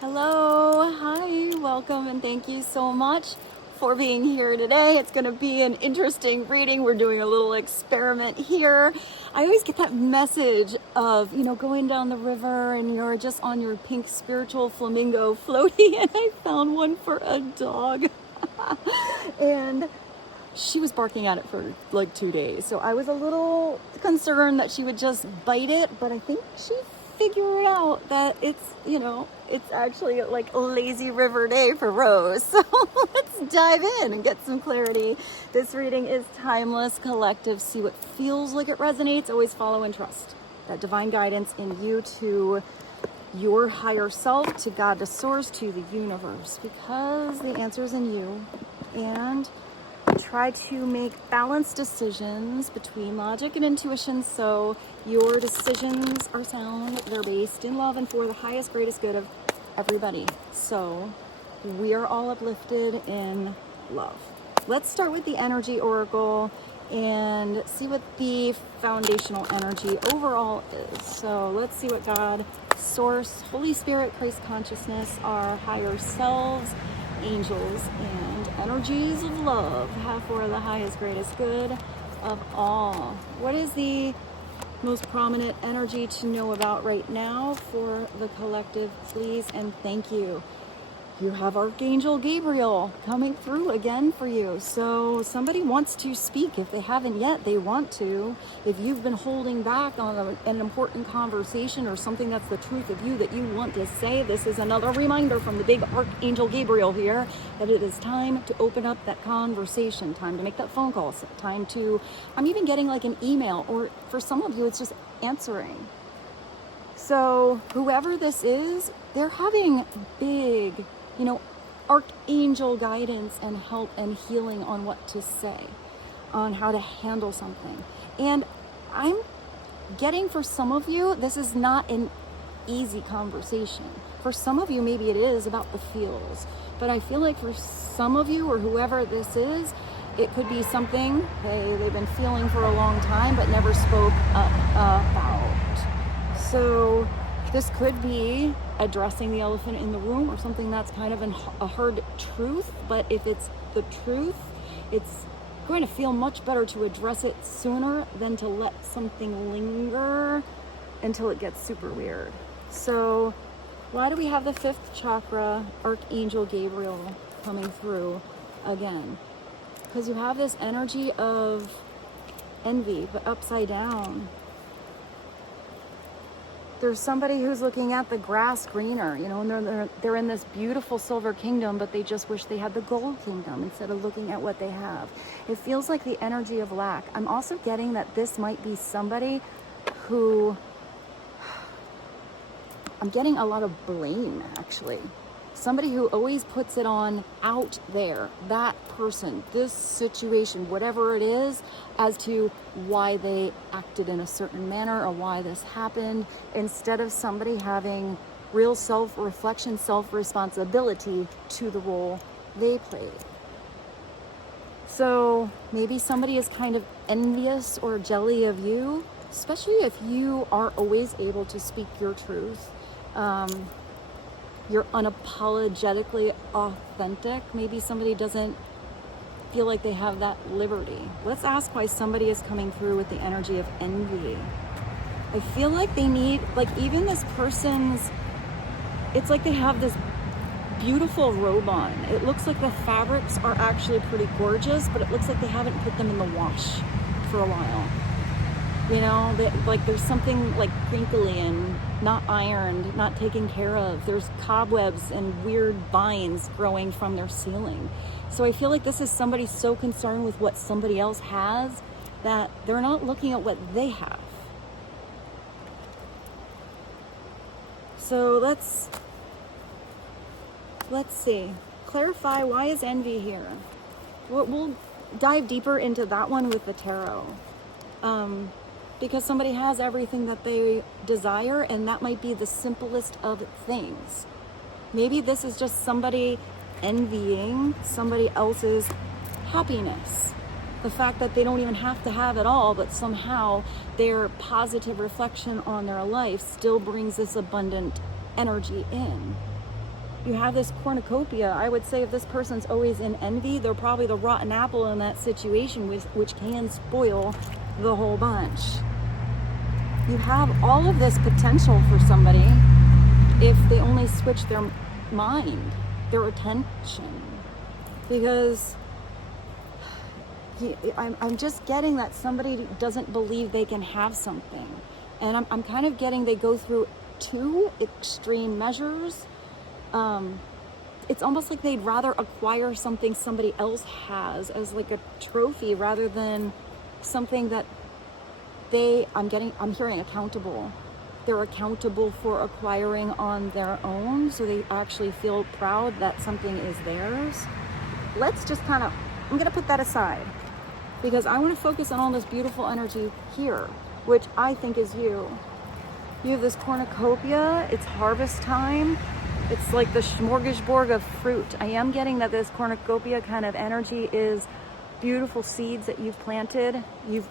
Hello, hi, welcome, and thank you so much for being here today. It's going to be an interesting reading. We're doing a little experiment here. I always get that message of, going down the river and you're just on your pink spiritual flamingo floaty, and I found one for a dog. And she was barking at it for like 2 days. So I was a little concerned that she would just bite it, but I think she figured out that it's actually like a lazy river day for Rose. So let's dive in and get some clarity. This reading is timeless, collective. See what feels like it resonates. Always follow and trust that divine guidance in you to your higher self, to God, to source, to the universe, because the answer is in you. And try to make balanced decisions between logic and intuition so your decisions are sound, they're based in love and for the highest, greatest good of everybody. So we are all uplifted in love. Let's start with the energy oracle and see what the foundational energy overall is. So let's see what God, Source, Holy Spirit, Christ consciousness, our higher selves, angels, and energies of love have for the highest, greatest good of all. What is the most prominent energy to know about right now for the collective, please and thank you? You have Archangel Gabriel coming through again for you. So somebody wants to speak. If they haven't yet, they want to. If you've been holding back on an important conversation or something that's the truth of you that you want to say, this is another reminder from the big Archangel Gabriel here that it is time to open up that conversation, time to make that phone call, time to, I'm even getting like an email, or for some of you, it's just answering. So whoever this is, they're having big, archangel guidance and help and healing on what to say, on how to handle something. And I'm getting, for some of you, this is not an easy conversation. For some of you, maybe it is about the feels. But I feel like for some of you, or whoever this is, it could be something they've been feeling for a long time but never spoke about. So this could be addressing the elephant in the room, or something that's kind of a hard truth. But if it's the truth, it's going to feel much better to address it sooner than to let something linger until it gets super weird. So why do we have the fifth chakra, Archangel Gabriel, coming through again? Because you have this energy of envy, but upside down. There's somebody who's looking at the grass greener, and they're in this beautiful silver kingdom, but they just wish they had the gold kingdom instead of looking at what they have. It feels like the energy of lack. I'm also getting that this might be somebody who, I'm getting a lot of blame, actually. Somebody who always puts it on out there, that person, this situation, whatever it is, as to why they acted in a certain manner or why this happened, instead of somebody having real self-reflection, self-responsibility to the role they played. So maybe somebody is kind of envious or jelly of you, especially if you are always able to speak your truth. You're unapologetically authentic. Maybe somebody doesn't feel like they have that liberty. Let's ask why somebody is coming through with the energy of envy. I feel like they need, even this person's, it's like they have this beautiful robe on. It looks like the fabrics are actually pretty gorgeous, but it looks like they haven't put them in the wash for a while. There's something like crinkly and not ironed, not taken care of. There's cobwebs and weird vines growing from their ceiling. So I feel like this is somebody so concerned with what somebody else has that they're not looking at what they have. So let's see. Clarify, why is envy here? We'll dive deeper into that one with the tarot. Because somebody has everything that they desire, and that might be the simplest of things. Maybe this is just somebody envying somebody else's happiness. The fact that they don't even have to have it all, but somehow their positive reflection on their life still brings this abundant energy in. you have this cornucopia. I would say if this person's always in envy, they're probably the rotten apple in that situation, which can spoil the whole bunch. You have all of this potential for somebody if they only switch their mind, their attention. Because I'm just getting that somebody doesn't believe they can have something. And I'm kind of getting they go through two extreme measures. It's almost like they'd rather acquire something somebody else has as like a trophy rather than something that I'm hearing accountable. They're accountable for acquiring on their own, so they actually feel proud that something is theirs. Let's just I'm gonna put that aside because I want to focus on all this beautiful energy here, which I think is you. You have this cornucopia, it's harvest time. It's like the smorgasbord of fruit. I am getting that this cornucopia kind of energy is beautiful seeds that you've planted. It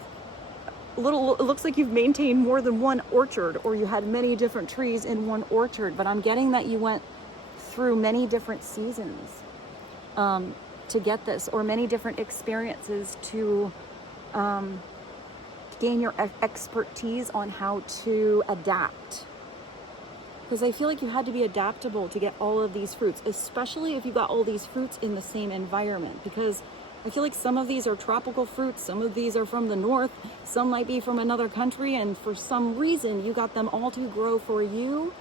looks like you've maintained more than one orchard, or you had many different trees in one orchard, but I'm getting that you went through many different seasons to get this, or many different experiences to gain your expertise on how to adapt. Because I feel like you had to be adaptable to get all of these fruits, especially if you got all these fruits in the same environment. Because I feel like some of these are tropical fruits, some of these are from the north, some might be from another country, and for some reason you got them all to grow for you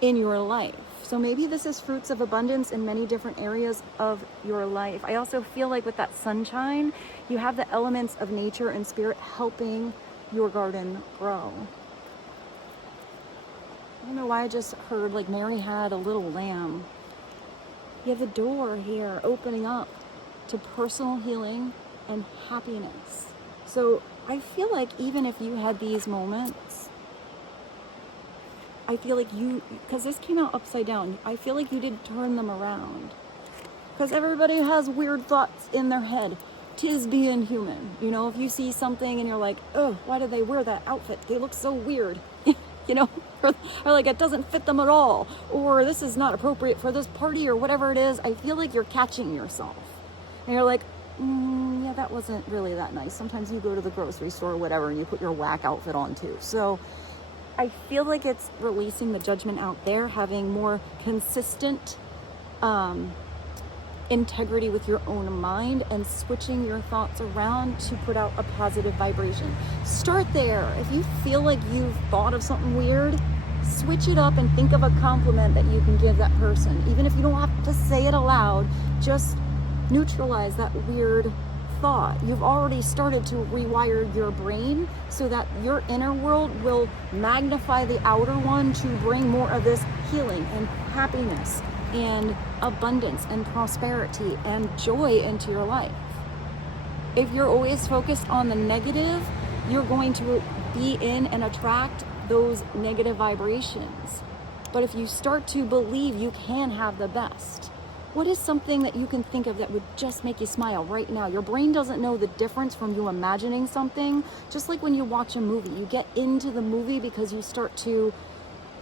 in your life. So maybe this is fruits of abundance in many different areas of your life. I also feel like with that sunshine, you have the elements of nature and spirit helping your garden grow. I don't know why I just heard like Mary had a little lamb. You have the door here opening up to personal healing and happiness. So I feel like even if you had these moments, I feel like because this came out upside down, I feel like you did turn them around. Because everybody has weird thoughts in their head. 'Tis being human. You know, if you see something and you're like, oh, why did they wear that outfit? They look so weird. You know, or like it doesn't fit them at all, or this is not appropriate for this party, or whatever it is. I feel like you're catching yourself and you're like, yeah, that wasn't really that nice. Sometimes you go to the grocery store or whatever and you put your whack outfit on too. So I feel like it's releasing the judgment out there, having more consistent integrity with your own mind, and switching your thoughts around to put out a positive vibration. Start there. If you feel like you've thought of something weird, switch it up and think of a compliment that you can give that person. Even if you don't have to say it aloud, just neutralize that weird thought. You've already started to rewire your brain so that your inner world will magnify the outer one to bring more of this healing and happiness and abundance and prosperity and joy into your life. If you're always focused on the negative, you're going to be in and attract those negative vibrations. But if you start to believe you can have the best, what is something that you can think of that would just make you smile right now? Your brain doesn't know the difference from you imagining something. Just like when you watch a movie, you get into the movie because you start to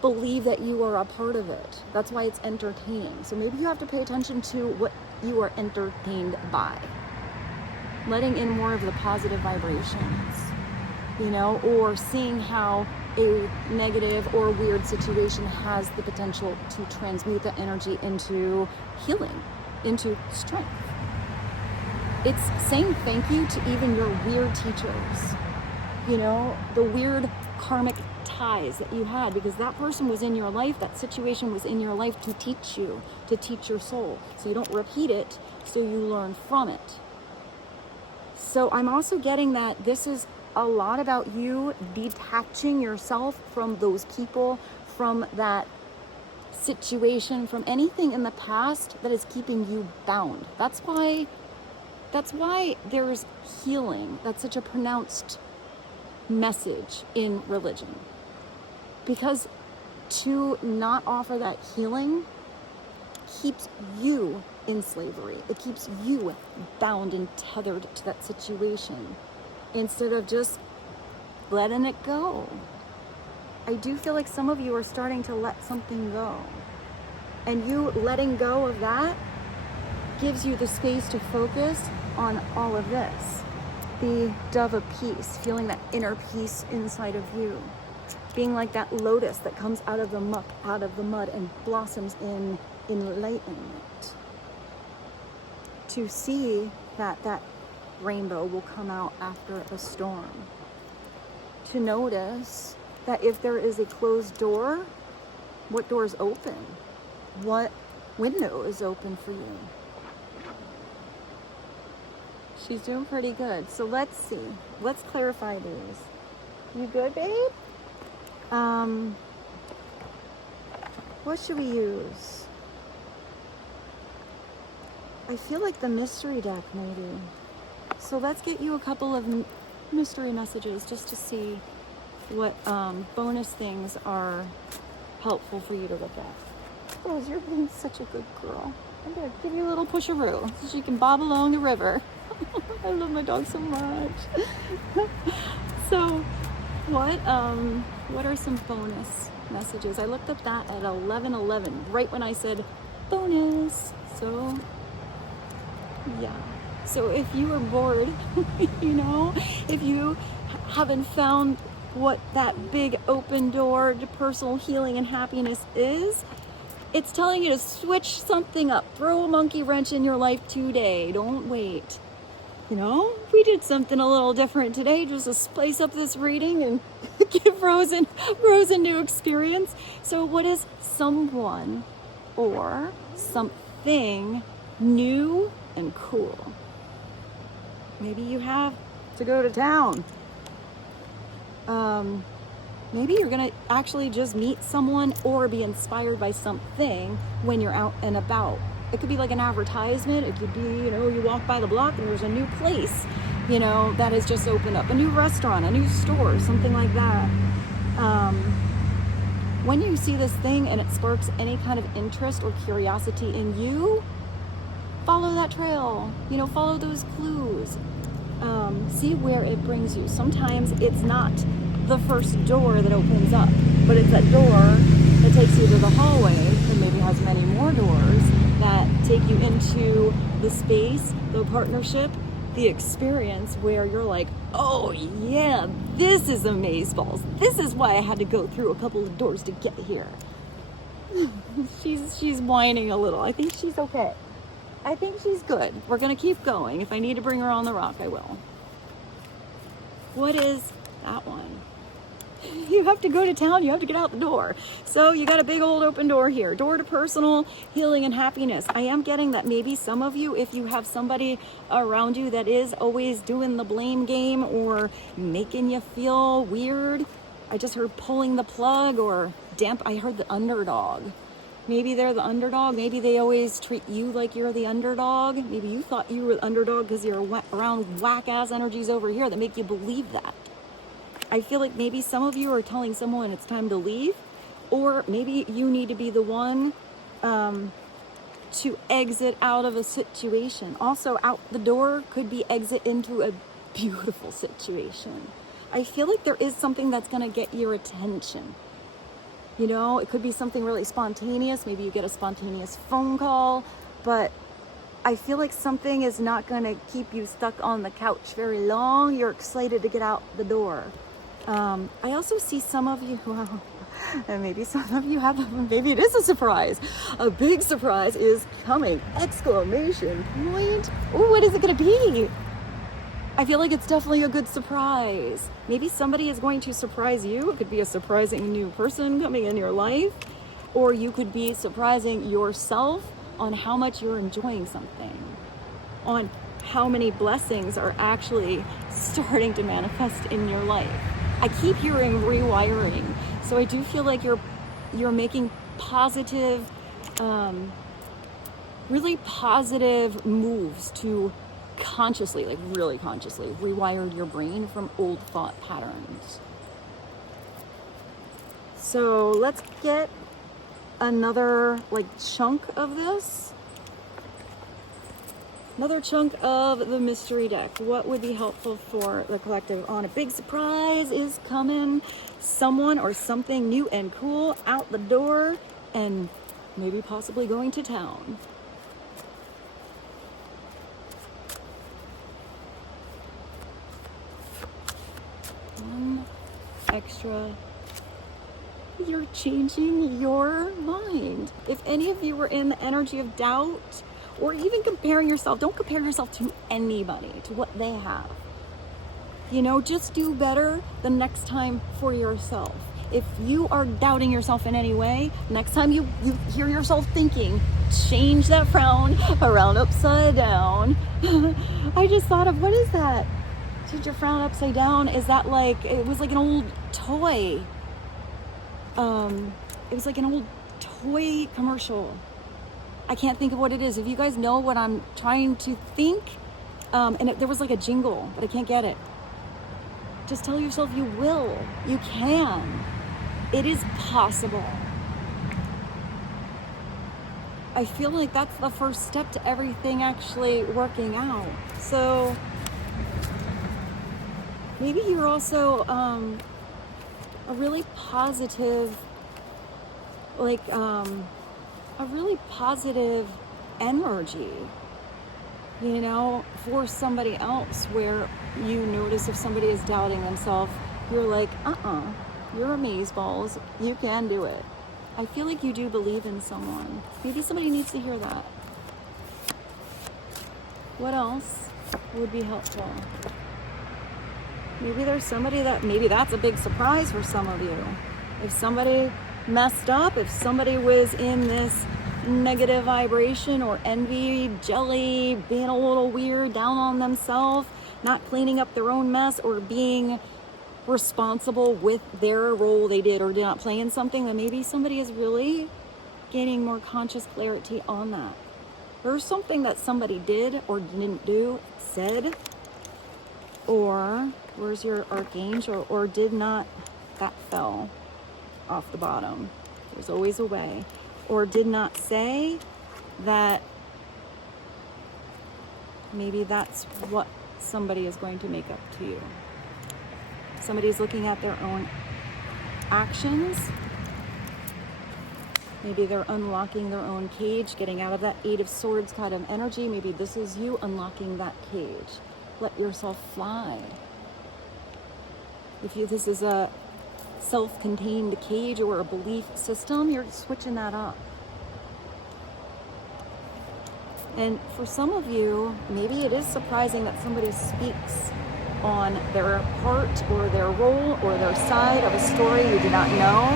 believe that you are a part of it. That's why it's entertaining. So maybe you have to pay attention to what you are entertained by. Letting in more of the positive vibrations, you know, or seeing how a negative or weird situation has the potential to transmute the energy into healing, into strength. It's saying thank you to even your weird teachers, you know, the weird karmic ties that you had, because that person was in your life, that situation was in your life to teach you, to teach your soul. So you don't repeat it, so you learn from it. So I'm also getting that this is a lot about you detaching yourself from those people, from that situation, from anything in the past that is keeping you bound. That's why there's healing. That's such a pronounced message in religion. Because to not offer that healing keeps you in slavery. It keeps you bound and tethered to that situation instead of just letting it go. I do feel like some of you are starting to let something go. And you letting go of that gives you the space to focus on all of this. The dove of peace, feeling that inner peace inside of you. Being like that lotus that comes out of the muck, out of the mud, and blossoms in enlightenment. To see that that rainbow will come out after a storm. To notice that if there is a closed door, what door is open? What window is open for you? She's doing pretty good. So let's see. Let's clarify these. You good, babe? What should we use? I feel like the mystery deck, maybe. So let's get you a couple of mystery messages just to see what bonus things are helpful for you to look at. Rose, you're being such a good girl. I'm gonna give you a little pusharoo so she can bob along the river. I love my dog so much. So what are some bonus messages? I looked up that at 11:11, right when I said bonus. So yeah. So if you are bored, you know, if you haven't found what that big open door to personal healing and happiness is, it's telling you to switch something up. Throw a monkey wrench in your life today. Don't wait. You know, we did something a little different today just to spice up this reading and give Rose a new experience. So what is someone or something new and cool? Maybe you have to go to town. Maybe you're gonna actually just meet someone or be inspired by something when you're out and about. It could be like an advertisement. It could be, you know, you walk by the block and there's a new place, you know, that has just opened up. A new restaurant, a new store, something like that. When you see this thing and it sparks any kind of interest or curiosity in you, follow that trail, you know, follow those clues. See where it brings you. Sometimes it's not the first door that opens up, but it's that door that takes you to the hallway and maybe has many more doors that take you into the space, the partnership, the experience where you're like, oh yeah, this is amazeballs. This is why I had to go through a couple of doors to get here. She's whining a little. I think she's okay. I think she's good. We're gonna keep going. If I need to bring her on the rock, I will. What is that one? You have to go to town, you have to get out the door. So you got a big old open door here. Door to personal healing and happiness. I am getting that maybe some of you, if you have somebody around you that is always doing the blame game or making you feel weird. I just heard pulling the plug or I heard the underdog. Maybe they're the underdog. Maybe they always treat you like you're the underdog. Maybe you thought you were the underdog because you're around whack-ass energies over here that make you believe that. I feel like maybe some of you are telling someone it's time to leave, or maybe you need to be the one to exit out of a situation. Also, out the door could be exit into a beautiful situation. I feel like there is something that's going to get your attention. You know, it could be something really spontaneous. Maybe you get a spontaneous phone call, but I feel like something is not going to keep you stuck on the couch very long. You're excited to get out the door. I also see some of you, well, and maybe some of you have, maybe it is a surprise. A big surprise is coming! Exclamation point. Oh, what is it going to be? I feel like it's definitely a good surprise. Maybe somebody is going to surprise you. It could be a surprising new person coming in your life, or you could be surprising yourself on how much you're enjoying something, on how many blessings are actually starting to manifest in your life. I keep hearing rewiring, so I do feel like you're making positive, really positive moves to consciously, like really consciously, rewired your brain from old thought patterns. So let's get another like chunk of this. Another chunk of the mystery deck. What would be helpful for the collective on a big surprise is coming? Someone or something new and cool out the door, and maybe possibly going to town. One extra. You're changing your mind. If any of you were in the energy of doubt or even comparing yourself, don't compare yourself to anybody, to what they have. You know, just do better the next time for yourself. If you are doubting yourself in any way, next time you hear yourself thinking, change that frown around upside down. I just thought of, what is that? Change your frown upside down. Is that like, it was like an old toy. It was like an old toy commercial. I can't think of what it is. If you guys know what I'm trying to think, there was like a jingle, but I can't get it. Just tell yourself you will. You can. It is possible. I feel like that's the first step to everything actually working out. So maybe you're also a really positive, like a really positive energy, you know, for somebody else, where you notice if somebody is doubting themselves, you're like, you're amazeballs, you can do it. I feel like you do believe in someone. Maybe somebody needs to hear that. What else would be helpful? Maybe there's somebody that, maybe that's a big surprise for some of you. If somebody messed up, if somebody was in this negative vibration or envy, jelly, being a little weird, down on themselves, not cleaning up their own mess or being responsible with their role they did or did not play in something, then maybe somebody is really gaining more conscious clarity on that. There's something that somebody did or didn't do, said, or where's your archangel, or did not, that fell off the bottom. There's always a way. Or did not say that maybe that's what somebody is going to make up to you. Somebody's looking at their own actions. Maybe they're unlocking their own cage, getting out of that Eight of Swords kind of energy. Maybe this is you unlocking that cage. Let yourself fly. If this is a self-contained cage or a belief system, you're switching that up. And for some of you, maybe it is surprising that somebody speaks on their part or their role or their side of a story you did not know.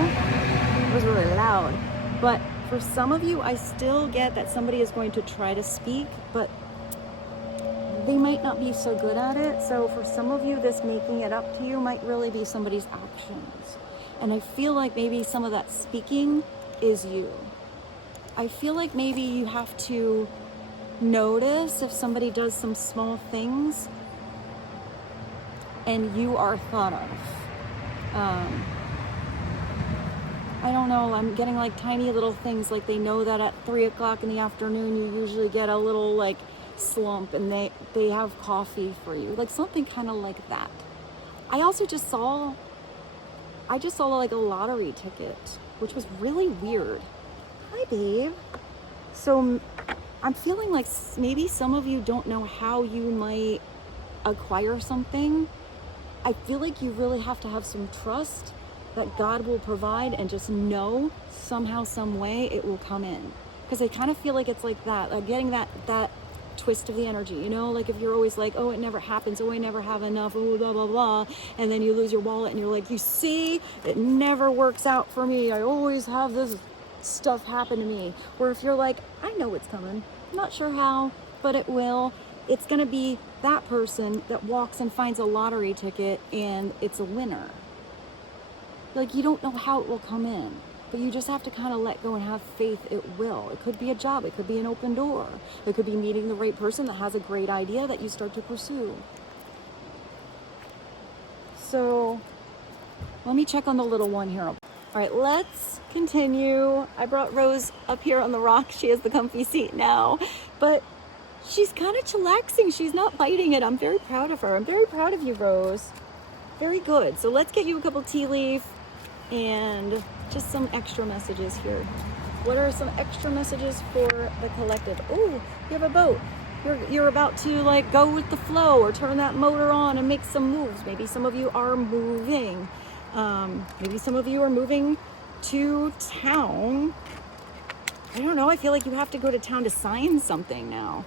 It was really loud. But for some of you, I still get that somebody is going to try to speak, but they might not be so good at it. So for some of you, this making it up to you might really be somebody's actions. And I feel like maybe some of that speaking is you. I feel like maybe you have to notice if somebody does some small things and you are thought of. I don't know, I'm getting like tiny little things, like they know that at 3 o'clock in the afternoon you usually get a little like slump and they have coffee for you, like something kind of like that. I just saw like a lottery ticket, which was really weird. Hi babe. So I'm feeling like maybe some of you don't know how you might acquire something. I feel like you really have to have some trust that God will provide, and just know somehow, some way it will come in. Because I kind of feel like it's like that, like getting that twist of the energy, you know, like if you're always like, oh, it never happens, oh, I never have enough, oh, blah, blah, blah, and then you lose your wallet and you're like, you see, it never works out for me, I always have this stuff happen to me. Or if you're like, I know it's coming, I'm not sure how, but it will. It's going to be that person that walks and finds a lottery ticket and it's a winner. Like, you don't know how it will come in, but you just have to kind of let go and have faith it will. It could be a job, it could be an open door, it could be meeting the right person that has a great idea that you start to pursue. So let me check on the little one here. All right, let's continue. I brought Rose up here on the rock. She has the comfy seat now, but she's kind of chillaxing. She's not biting it. I'm very proud of her. I'm very proud of you, Rose. Very good. So let's get you a couple tea leaf and just some extra messages here. What are some extra messages for the collective? Oh, you have a boat. You're about to like go with the flow or turn that motor on and make some moves. Maybe some of you are moving. Maybe some of you are moving to town. I don't know. I feel like you have to go to town to sign something now.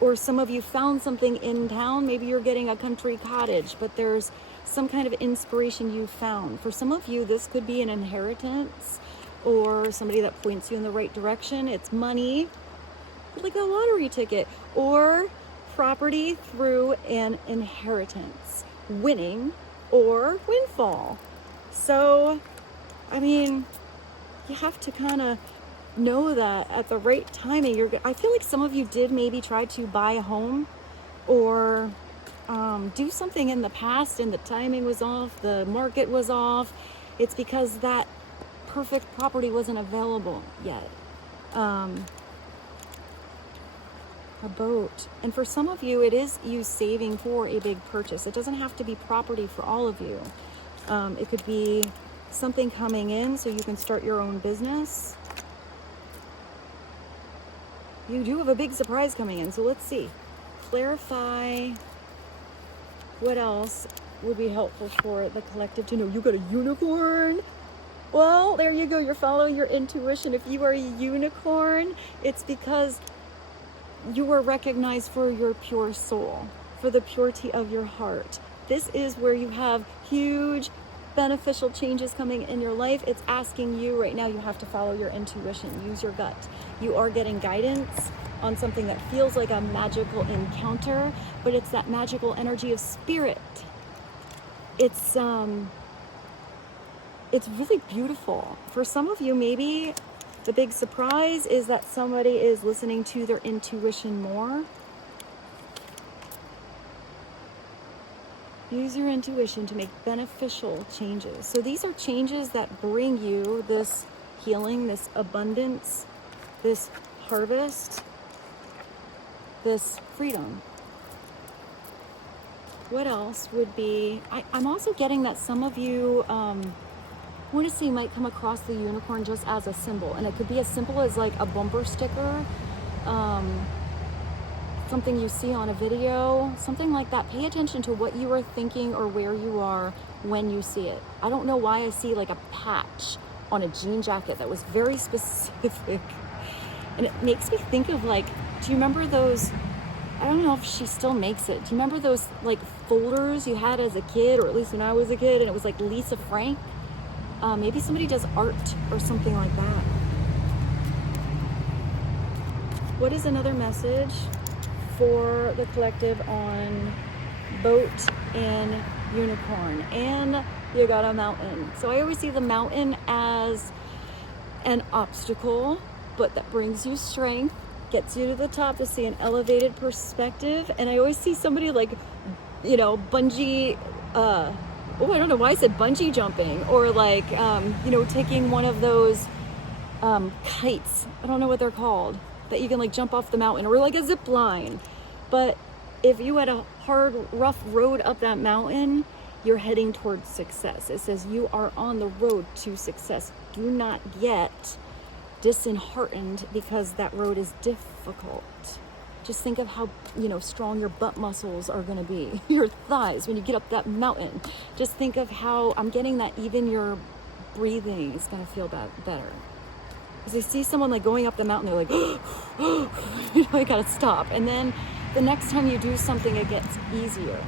Or some of you found something in town. Maybe you're getting a country cottage, but there's some kind of inspiration you found. For some of you, this could be an inheritance or somebody that points you in the right direction. It's money, like a lottery ticket, or property through an inheritance, winning or windfall. So, I mean, you have to kind of know that at the right timing. I feel like some of you did maybe try to buy a home or do something in the past and the timing was off, the market was off. It's because that perfect property wasn't available yet. A boat. And for some of you, it is you saving for a big purchase. It doesn't have to be property for all of you. It could be something coming in so you can start your own business. You do have a big surprise coming in, so let's see. Clarify what else would be helpful for the collective to know. You got a unicorn? Well, there you go. You're following your intuition. If you are a unicorn, it's because you are recognized for your pure soul, for the purity of your heart. This is where you have huge beneficial changes coming in your life. It's asking you right now, you have to follow your intuition, use your gut. You are getting guidance on something that feels like a magical encounter, but it's that magical energy of spirit. It's really beautiful. For some of you, maybe the big surprise is that somebody is listening to their intuition more. Use your intuition to make beneficial changes. So these are changes that bring you this healing, this abundance, this harvest, this freedom. What else would be, I'm also getting that some of you, I want to say, might come across the unicorn just as a symbol. And it could be as simple as like a bumper sticker, something you see on a video, something like that. Pay attention to what you are thinking or where you are when you see it. I don't know why I see like a patch on a jean jacket that was very specific. And it makes me think of like, do you remember those, I don't know if she still makes it. Do you remember those like folders you had as a kid, or at least when I was a kid, and it was like Lisa Frank? Maybe somebody does art or something like that. What is another message for the collective on boat and unicorn? And you got a mountain. So I always see the mountain as an obstacle, but that brings you strength, gets you to the top to see an elevated perspective. And I always see somebody like, you know, bungee, I don't know why I said bungee jumping, or like, taking one of those kites. I don't know what they're called, that you can like jump off the mountain, or like a zip line. But if you had a hard, rough road up that mountain, you're heading towards success. It says you are on the road to success. Do not get disheartened because that road is difficult. Just think of how, strong your butt muscles are going to be, your thighs, when you get up that mountain. Just think of how, I'm getting that even your breathing is going to feel better. Because I see someone like going up the mountain, they're like, I gotta stop. And then the next time you do something, it gets easier.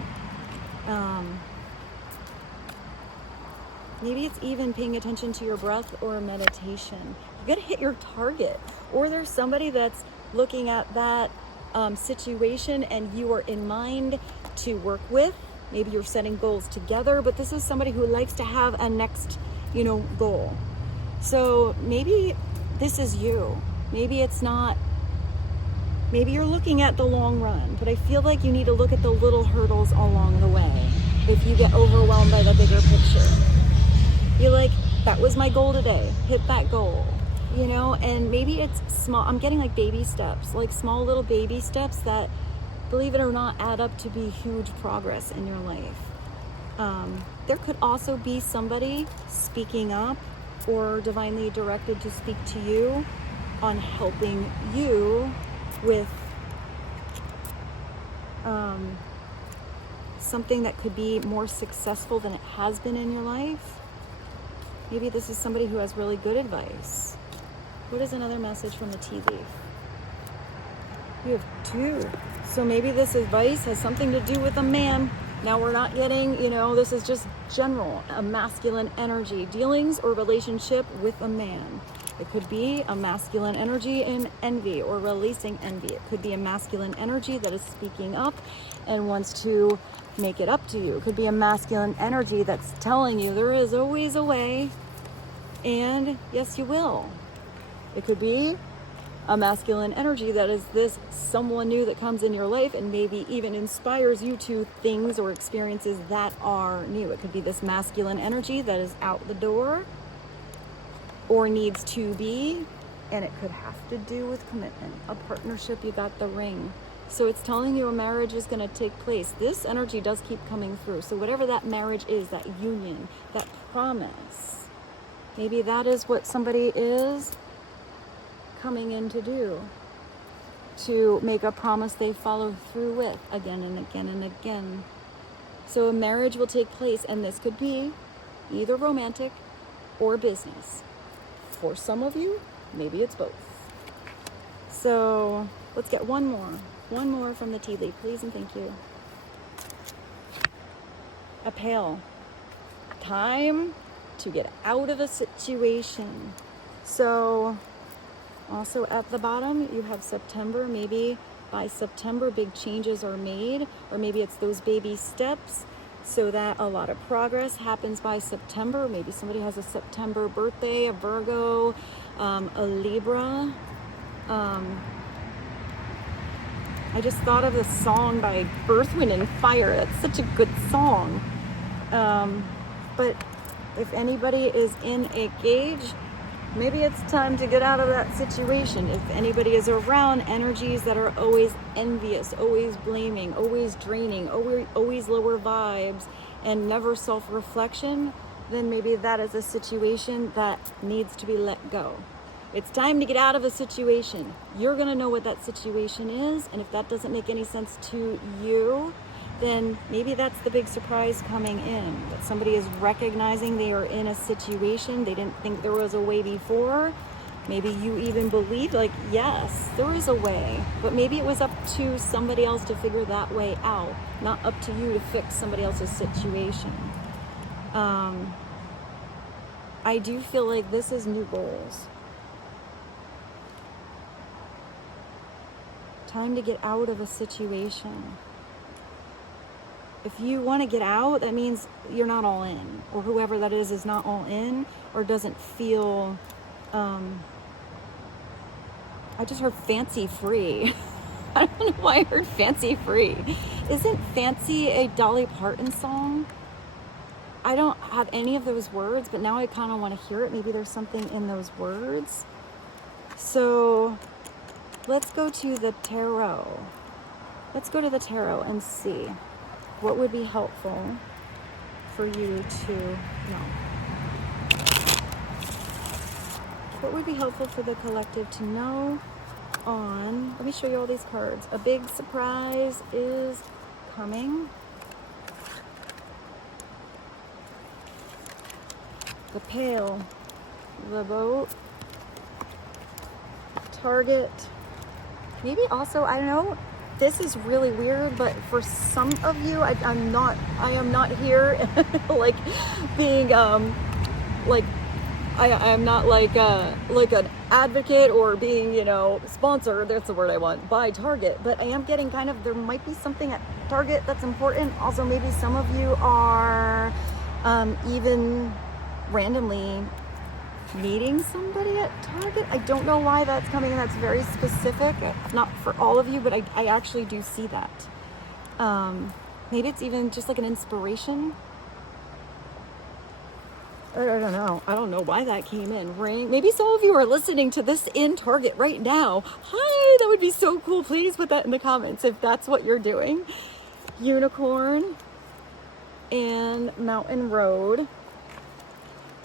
Maybe it's even paying attention to your breath or meditation. You gotta hit your target. Or there's somebody that's looking at that situation and you are in mind to work with. Maybe you're setting goals together, but this is somebody who likes to have a next, goal. So maybe this is you. Maybe it's not. Maybe you're looking at the long run, but I feel like you need to look at the little hurdles along the way. If you get overwhelmed by the bigger picture, you're like, that was my goal today. Hit that goal, and maybe it's small. I'm getting like baby steps, like small little baby steps that, believe it or not, add up to be huge progress in your life. There could also be somebody speaking up or divinely directed to speak to you on helping you with something that could be more successful than it has been in your life. Maybe this is somebody who has really good advice. What is another message from the tea leaf? You have 2. So maybe this advice has something to do with a man. Now we're not getting, this is just general, a masculine energy, dealings or relationship with a man. It could be a masculine energy in envy or releasing envy. It could be a masculine energy that is speaking up and wants to make it up to you. It could be a masculine energy that's telling you there is always a way, and yes, you will. It could be a masculine energy that is this someone new that comes in your life and maybe even inspires you to things or experiences that are new. It could be this masculine energy that is out the door or needs to be, and it could have to do with commitment, a partnership. You got the ring. So it's telling you a marriage is going to take place. This energy does keep coming through. So whatever that marriage is, that union, that promise, maybe that is what somebody is coming in to do, to make a promise they follow through with again and again and again. So a marriage will take place, and this could be either romantic or business. For some of you, maybe it's both. So let's get one more from the tea leaf, please and thank you. A pail. Time to get out of a situation. So also at the bottom, you have September. Maybe by September, big changes are made, or maybe it's those baby steps so that a lot of progress happens by September. Maybe somebody has a September birthday, a Virgo, a Libra. I just thought of the song by Earth, Wind, and Fire. That's such a good song. But if anybody is in a gauge, maybe it's time to get out of that situation. If anybody is around energies that are always envious, always blaming, always draining, always lower vibes, and never self-reflection, then maybe that is a situation that needs to be let go. It's time to get out of a situation. You're going to know what that situation is, and if that doesn't make any sense to you, then maybe that's the big surprise coming in, that somebody is recognizing they are in a situation they didn't think there was a way before. Maybe you even believed, like, yes, there is a way, but maybe it was up to somebody else to figure that way out, not up to you to fix somebody else's situation. I do feel like this is new goals. Time to get out of a situation. If you want to get out, that means you're not all in, or whoever that is not all in, or doesn't feel, I just heard fancy free. I don't know why I heard fancy free. Isn't Fancy a Dolly Parton song? I don't have any of those words, but now I kind of want to hear it. Maybe there's something in those words. So let's go to the tarot. Let's go to the tarot and see what would be helpful for you to know. What would be helpful for the collective to know on, let me show you all these cards. A big surprise is coming. The pail, the boat, Target. Maybe also, I don't know, this is really weird, but for some of you, I am not here like being like I'm not like an advocate or being, sponsored, that's the word I want, by Target, but I am getting kind of, there might be something at Target that's important. Also, maybe some of you are even randomly meeting somebody at Target. I don't know why that's coming in. That's very specific. Not for all of you, but I actually do see that. Maybe it's even just like an inspiration. I don't know. I don't know why that came in. Rain. Maybe some of you are listening to this in Target right now. Hi, that would be so cool. Please put that in the comments if that's what you're doing. Unicorn and Mountain Road.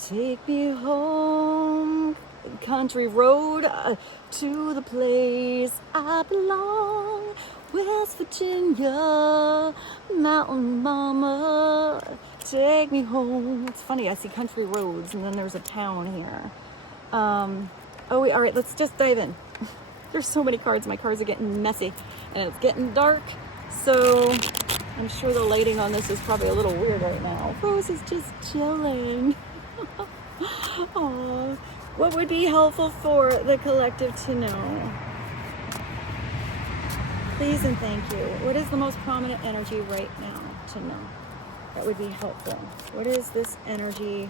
Take me home, country road, to the place I belong. West Virginia, mountain mama, take me home. It's funny, I see country roads and then there's a town here. All right, let's just dive in. There's so many cards, my cards are getting messy and it's getting dark, so I'm sure the lighting on this is probably a little weird right now. Rose is just chilling. Aww. What would be helpful for the collective to know? Please and thank you. What is the most prominent energy right now to know? That would be helpful. What is this energy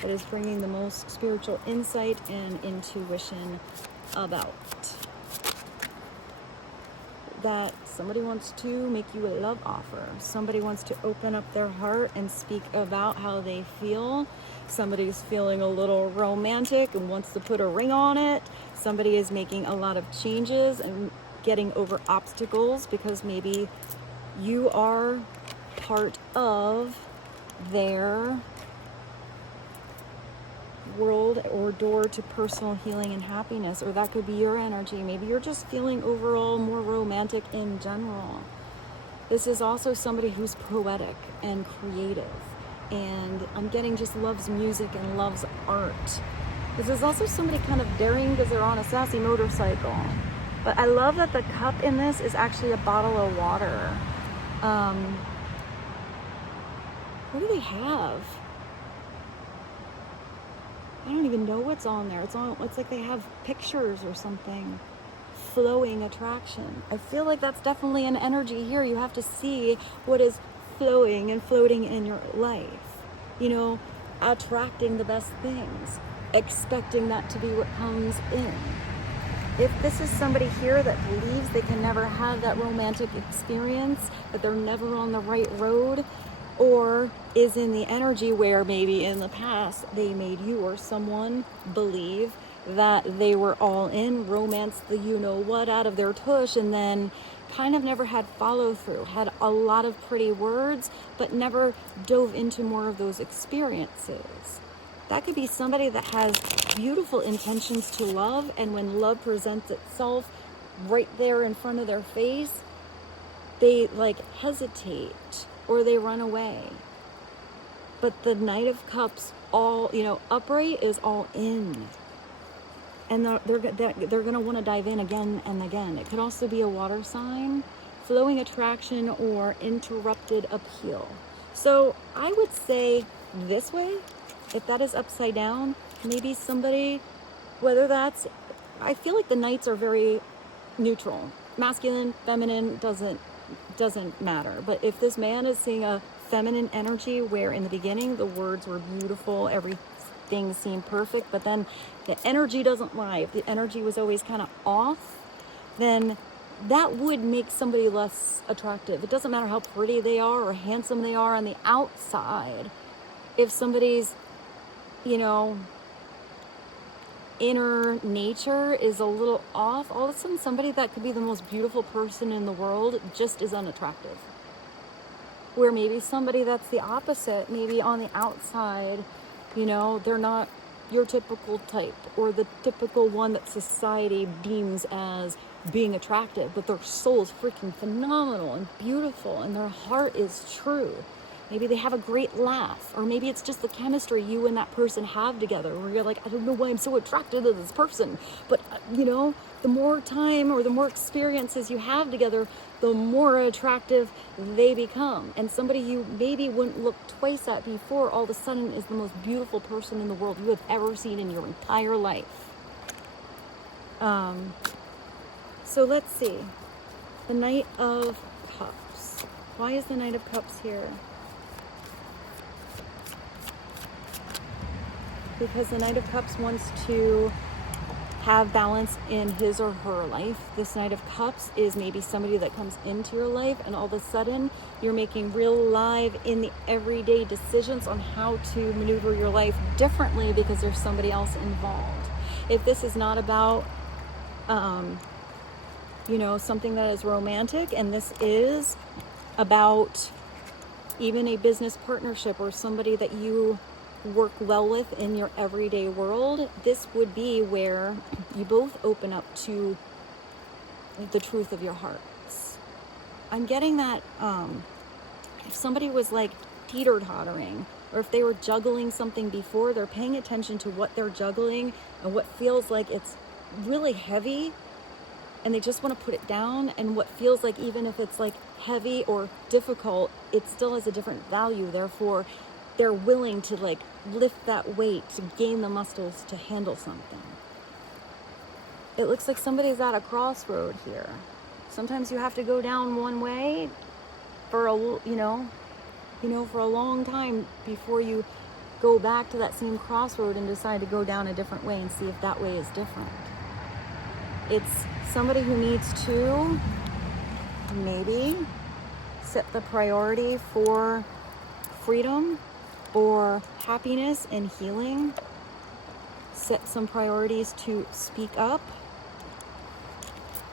that is bringing the most spiritual insight and intuition about? That somebody wants to make you a love offer. Somebody wants to open up their heart and speak about how they feel. Somebody's feeling a little romantic and wants to put a ring on it. Somebody is making a lot of changes and getting over obstacles because maybe you are part of their world or door to personal healing and happiness, or that could be your energy. Maybe you're just feeling overall more romantic in general. This is also somebody who's poetic and creative, and I'm getting just loves music and loves art. This is also somebody kind of daring because they're on a sassy motorcycle. But I love that the cup in this is actually a bottle of water. What do they have? I don't even know what's on there. It's like they have pictures or something. Flowing attraction. I feel like that's definitely an energy here. You have to see what is flowing and floating in your life. You know, attracting the best things. Expecting that to be what comes in. If this is somebody here that believes they can never have that romantic experience, that they're never on the right road, or is in the energy where maybe in the past they made you or someone believe that they were all in, romance the you-know-what out of their tush, and then kind of never had follow-through, had a lot of pretty words, but never dove into more of those experiences. That could be somebody that has beautiful intentions to love, and when love presents itself right there in front of their face, they like hesitate or they run away. But the Knight of Cups, all, you know, upright is all in. And they're going to want to dive in again and again. It could also be a water sign, flowing attraction, or interrupted appeal. So I would say this way, if that is upside down, maybe somebody, whether that's, I feel like the Knights are very neutral. Masculine, feminine, doesn't matter. But if this man is seeing a feminine energy where in the beginning the words were beautiful, everything seemed perfect, but then the energy doesn't lie, if the energy was always kind of off, then that would make somebody less attractive. It doesn't matter how pretty they are or handsome they are on the outside. If somebody's, you know, inner nature is a little off, all of a sudden somebody that could be the most beautiful person in the world just is unattractive. Where maybe somebody that's the opposite, maybe on the outside, you know, they're not your typical type or the typical one that society deems as being attractive, but their soul is freaking phenomenal and beautiful and their heart is true. Maybe they have a great laugh, or maybe it's just the chemistry you and that person have together where you're like, I don't know why I'm so attracted to this person, but you know, the more time or the more experiences you have together, the more attractive they become. And somebody you maybe wouldn't look twice at before all of a sudden is the most beautiful person in the world you have ever seen in your entire life. So let's see. The Knight of Cups. Why is the Knight of Cups here? Because the Knight of Cups wants to have balance in his or her life. This Knight of Cups is maybe somebody that comes into your life and all of a sudden you're making real live in the everyday decisions on how to maneuver your life differently because there's somebody else involved. If this is not about, you know, something that is romantic, and this is about even a business partnership or somebody that you work well with in your everyday world, this would be where you both open up to the truth of your hearts. I'm getting that if somebody was like teeter-tottering, or if they were juggling something before, they're paying attention to what they're juggling and what feels like it's really heavy, and they just want to put it down, and what feels like, even if it's like heavy or difficult, it still has a different value. Therefore, they're willing to like lift that weight to gain the muscles to handle something. It looks like somebody's at a crossroad here. Sometimes you have to go down one way for for a long time before you go back to that same crossroad and decide to go down a different way and see if that way is different. It's somebody who needs to maybe set the priority for freedom or happiness and healing. Set some priorities to speak up.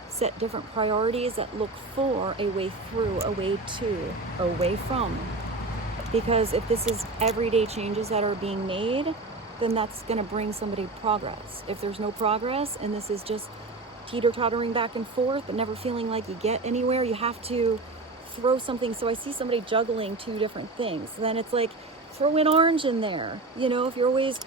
Set different priorities that look for a way through, a way to, a way from. Because if this is everyday changes that are being made, then that's going to bring somebody progress. If there's no progress and this is just teeter-tottering back and forth but never feeling like you get anywhere, you have to throw something. So I see somebody juggling two different things. Then it's like, throw an orange in there. If you're always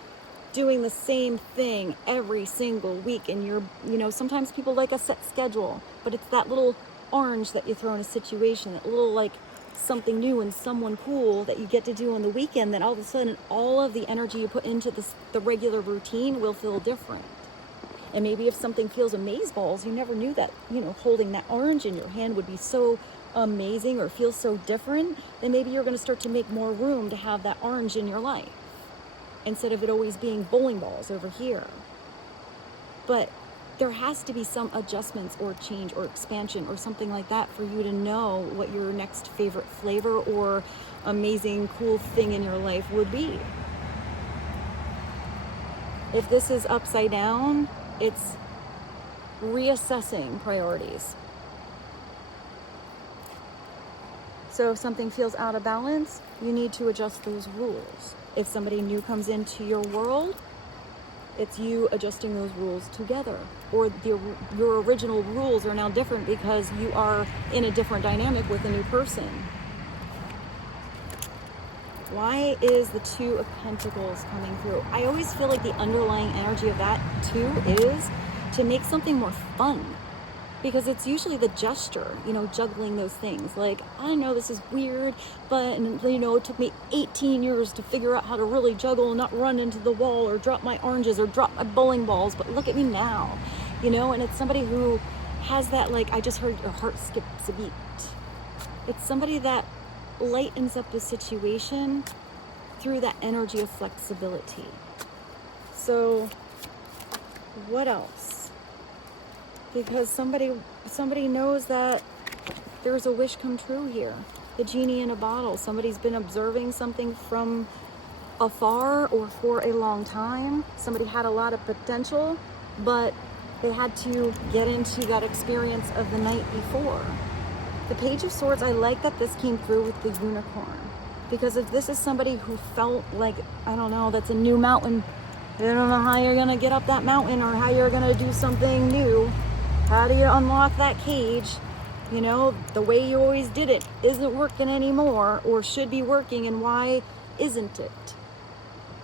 doing the same thing every single week, and sometimes people like a set schedule, but it's that little orange that you throw in a situation, that little like something new and someone cool that you get to do on the weekend, that all of a sudden all of the energy you put into the regular routine will feel different. And maybe if something feels amazeballs, you never knew that, holding that orange in your hand would be so amazing or feel so different, then maybe you're going to start to make more room to have that orange in your life instead of it always being bowling balls over here. But there has to be some adjustments or change or expansion or something like that for you to know what your next favorite flavor or amazing cool thing in your life would be. If this is upside down, it's reassessing priorities. So if something feels out of balance, you need to adjust those rules. If somebody new comes into your world, it's you adjusting those rules together. Or your original rules are now different because you are in a different dynamic with a new person. Why is the Two of Pentacles coming through? I always feel like the underlying energy of that too is to make something more fun. Because it's usually the gesture, juggling those things. Like, I don't know, this is weird, but, it took me 18 years to figure out how to really juggle and not run into the wall or drop my oranges or drop my bowling balls, but look at me now, and it's somebody who has that, like, I just heard your heart skips a beat. It's somebody that lightens up the situation through that energy of flexibility. So, what else? Because somebody knows that there's a wish come true here. The genie in a bottle. Somebody's been observing something from afar or for a long time. Somebody had a lot of potential, but they had to get into that experience of the night before. The Page of Swords, I like that this came through with the unicorn. Because if this is somebody who felt like, I don't know, that's a new mountain, they don't know how you're going to get up that mountain or how you're going to do something new. How do you unlock that cage? The way you always did it isn't working anymore, or should be working, and why isn't it?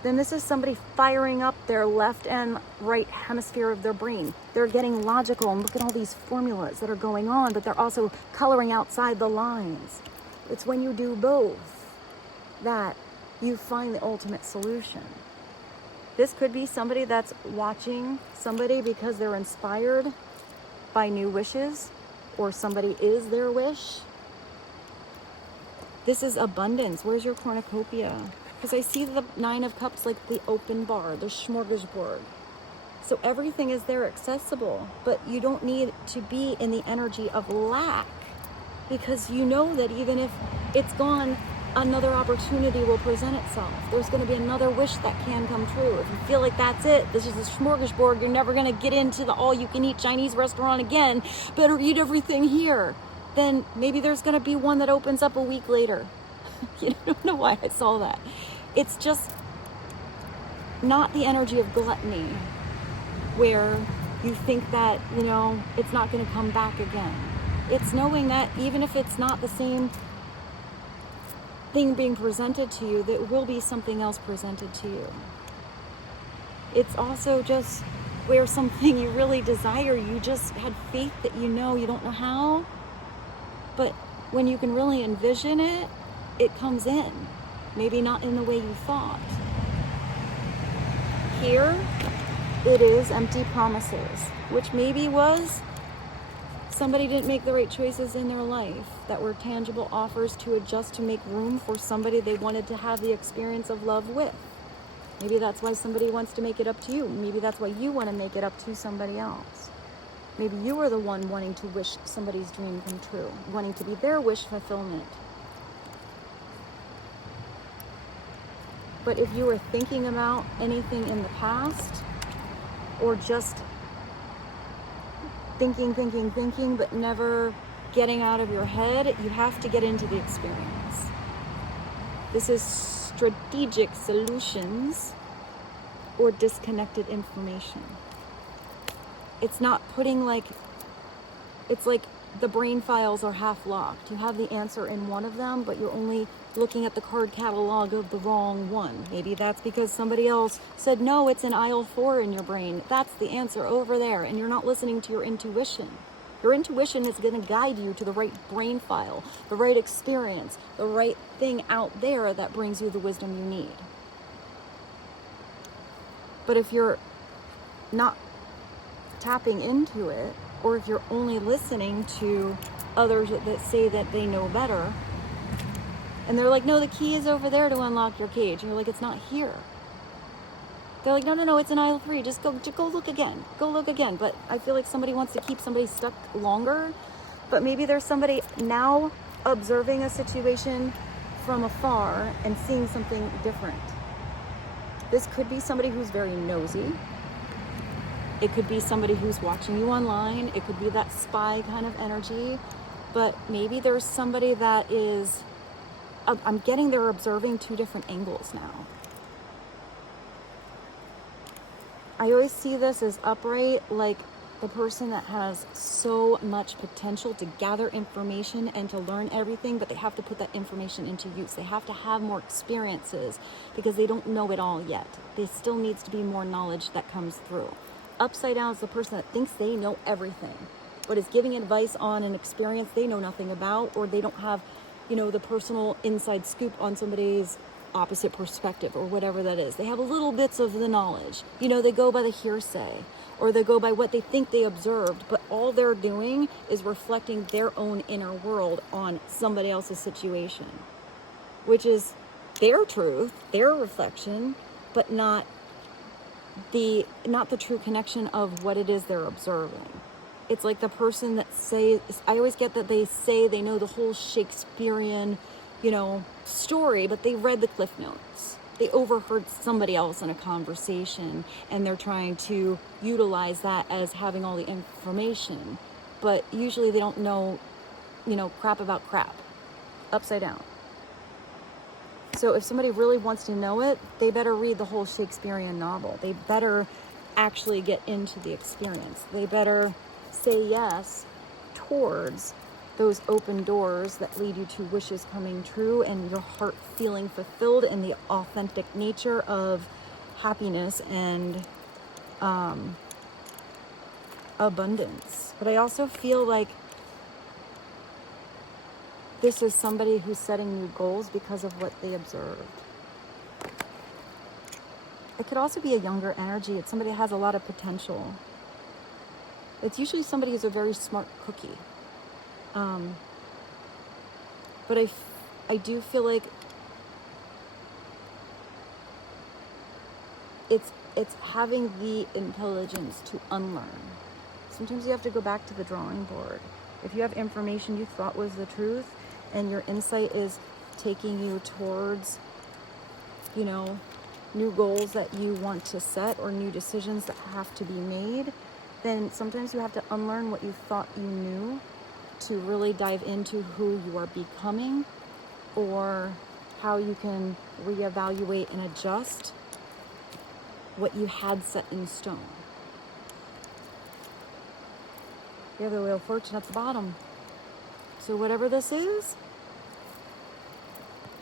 Then this is somebody firing up their left and right hemisphere of their brain. They're getting logical and look at all these formulas that are going on, but they're also coloring outside the lines. It's when you do both that you find the ultimate solution. This could be somebody that's watching somebody because they're inspired by new wishes, or somebody is their wish. This is abundance. Where's your cornucopia? Because I see the Nine of Cups like the open bar, the smorgasbord. So everything is there accessible, but you don't need to be in the energy of lack, because you know that even if it's gone, another opportunity will present itself. There's going to be another wish that can come true. If you feel like that's it, this is a smorgasbord, you're never going to get into the all-you-can-eat Chinese restaurant again, better eat everything here, then maybe there's going to be one that opens up a week later. You don't know why I saw that. It's just not the energy of gluttony, where you think that, it's not going to come back again. It's knowing that even if it's not the same thing being presented to you, there will be something else presented to you. It's also just where something you really desire, you just had faith that you don't know how, but when you can really envision it, it comes in. Maybe not in the way you thought. Here, it is empty promises, which maybe was somebody didn't make the right choices in their life that were tangible offers to adjust to make room for somebody they wanted to have the experience of love with. Maybe that's why somebody wants to make it up to you. Maybe that's why you want to make it up to somebody else. Maybe you are the one wanting to wish somebody's dream come true, wanting to be their wish fulfillment. But if you were thinking about anything in the past, or just thinking, but never getting out of your head, you have to get into the experience. This is strategic solutions or disconnected information. It's not putting it's like the brain files are half locked. You have the answer in one of them, but you're only looking at the card catalog of the wrong one. Maybe that's because somebody else said, no, it's in aisle 4 in your brain. That's the answer over there. And you're not listening to your intuition. Your intuition is going to guide you to the right brain file, the right experience, the right thing out there that brings you the wisdom you need. But if you're not tapping into it, or if you're only listening to others that say that they know better, and they're like, no, the key is over there to unlock your cage. And you're like, it's not here. They're like, no, it's in aisle 3. Just go look again. Go look again. But I feel like somebody wants to keep somebody stuck longer. But maybe there's somebody now observing a situation from afar and seeing something different. This could be somebody who's very nosy. It could be somebody who's watching you online. It could be that spy kind of energy. But maybe there's somebody that is, I'm getting they're observing 2 different angles now. I always see this as upright, like the person that has so much potential to gather information and to learn everything, but they have to put that information into use. They have to have more experiences because they don't know it all yet. There still needs to be more knowledge that comes through. Upside down is the person that thinks they know everything, but is giving advice on an experience they know nothing about, or they don't have, the personal inside scoop on somebody's opposite perspective or whatever that is. They have little bits of the knowledge. They go by the hearsay, or they go by what they think they observed, but all they're doing is reflecting their own inner world on somebody else's situation, which is their truth, their reflection, but not the true connection of what it is they're observing. It's like the person that I always get that they say they know the whole Shakespearean, story, but they read the Cliff Notes. They overheard somebody else in a conversation, and they're trying to utilize that as having all the information. But usually they don't know, crap about crap. Upside down. So if somebody really wants to know it, they better read the whole Shakespearean novel. They better actually get into the experience. They better say yes towards those open doors that lead you to wishes coming true and your heart feeling fulfilled in the authentic nature of happiness and abundance. But I also feel like this is somebody who's setting new goals because of what they observed. It could also be a younger energy. It's somebody that has a lot of potential. It's usually somebody who's a very smart cookie. But I do feel like it's having the intelligence to unlearn. Sometimes you have to go back to the drawing board. If you have information you thought was the truth, and your insight is taking you towards, new goals that you want to set or new decisions that have to be made, then sometimes you have to unlearn what you thought you knew to really dive into who you are becoming, or how you can reevaluate and adjust what you had set in stone. You have the Wheel of Fortune at the bottom. So whatever this is,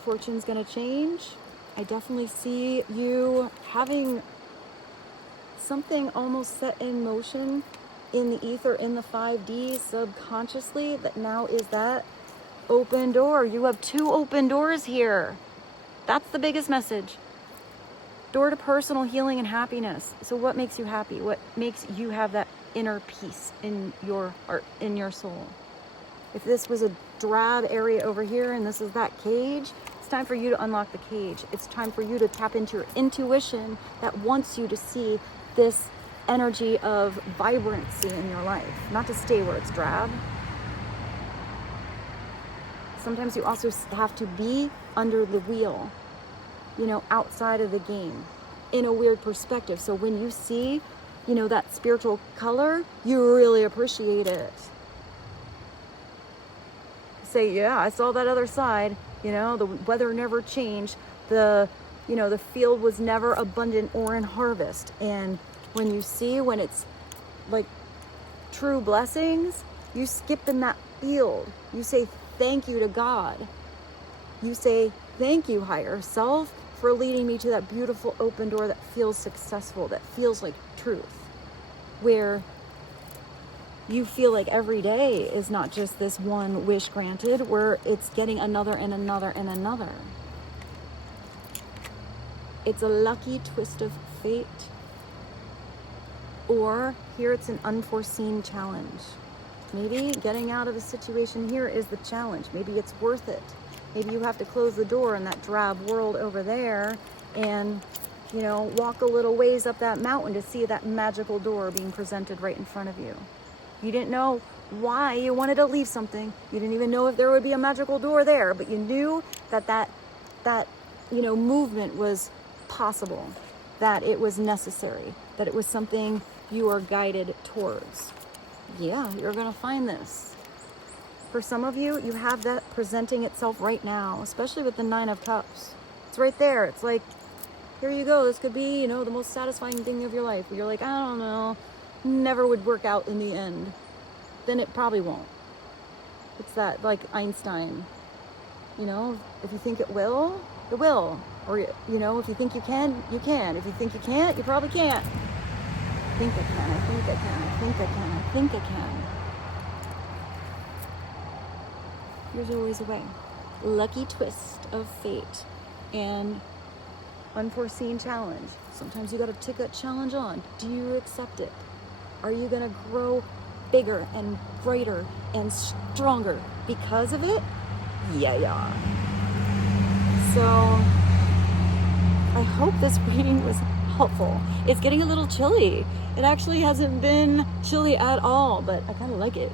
fortune's gonna change. I definitely see you having something almost set in motion in the ether, in the 5D subconsciously, that now is that open door. You have 2 open doors here. That's the biggest message. Door to personal healing and happiness. So what makes you happy? What makes you have that inner peace in your heart, in your soul? If this was a drab area over here and this is that cage, it's time for you to unlock the cage. It's time for you to tap into your intuition that wants you to see this energy of vibrancy in your life, not to stay where it's drab. Sometimes you also have to be under the wheel, you know, outside of the game, in a weird perspective. So when you see, you know, that spiritual color, you really appreciate it. Say, yeah, I saw that other side. You know, the weather never changed. The field was never abundant or in harvest. And when you see, when it's like true blessings, you skip in that field. You say thank you to God. You say thank you, higher self, for leading me to that beautiful open door that feels successful, that feels like truth, where you feel like every day is not just this one wish granted, where it's getting another and another and another. It's a lucky twist of fate, or here it's an unforeseen challenge. Maybe getting out of a situation here is the challenge. Maybe it's worth it. Maybe you have to close the door in that drab world over there and, you know, walk a little ways up that mountain to see that magical door being presented right in front of you. You didn't know why you wanted to leave something. You didn't even know if there would be a magical door there, but you knew that you know, movement was possible, that it was necessary, that it was something you are guided towards. Yeah, you're gonna find this. For some of you, you have that presenting itself right now, especially with the 9 of Cups. It's right there. It's like, here you go. This could be, you know, the most satisfying thing of your life. You're like, I don't know, never would work out in the end. Then it probably won't. It's that, like Einstein, you know, if you think it will, it will. Or, you know, if you think you can, you can. If you think you can't, you probably can't. I think I can, I think I can, I think I can, I think I can. There's always a way. Lucky twist of fate and unforeseen challenge. Sometimes you got to take that challenge on. Do you accept it? Are you going to grow bigger and brighter and stronger because of it? Yeah. So I hope this reading was helpful. It's getting a little chilly. It actually hasn't been chilly at all, but I kind of like it.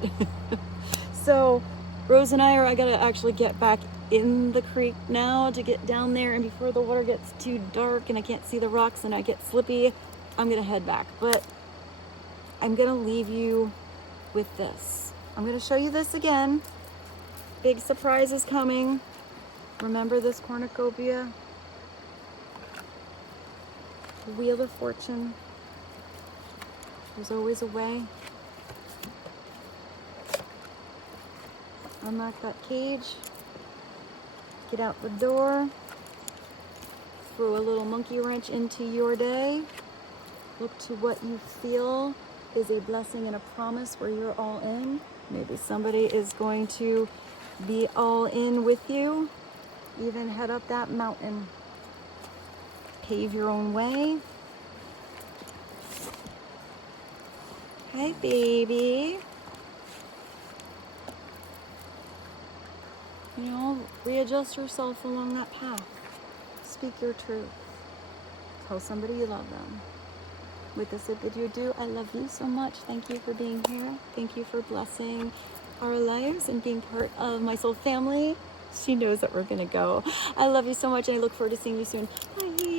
So Rose and I gotta actually get back in the creek now to get down there, and before the water gets too dark and I can't see the rocks and I get slippy, I'm gonna head back. But I'm gonna leave you with this. I'm gonna show you this again. Big surprise is coming. Remember this cornucopia? The Wheel of Fortune. There's always a way. Unlock that cage. Get out the door. Throw a little monkey wrench into your day. Look to what you feel is a blessing and a promise where you're all in. Maybe somebody is going to be all in with you. Even head up that mountain. Pave your own way. Hi, baby. You know, readjust yourself along that path. Speak your truth. Tell somebody you love them. With this, I bid you adieu. I love you so much. Thank you for being here. Thank you for blessing our lives and being part of my soul family. She knows that we're going to go. I love you so much, and I look forward to seeing you soon. Bye.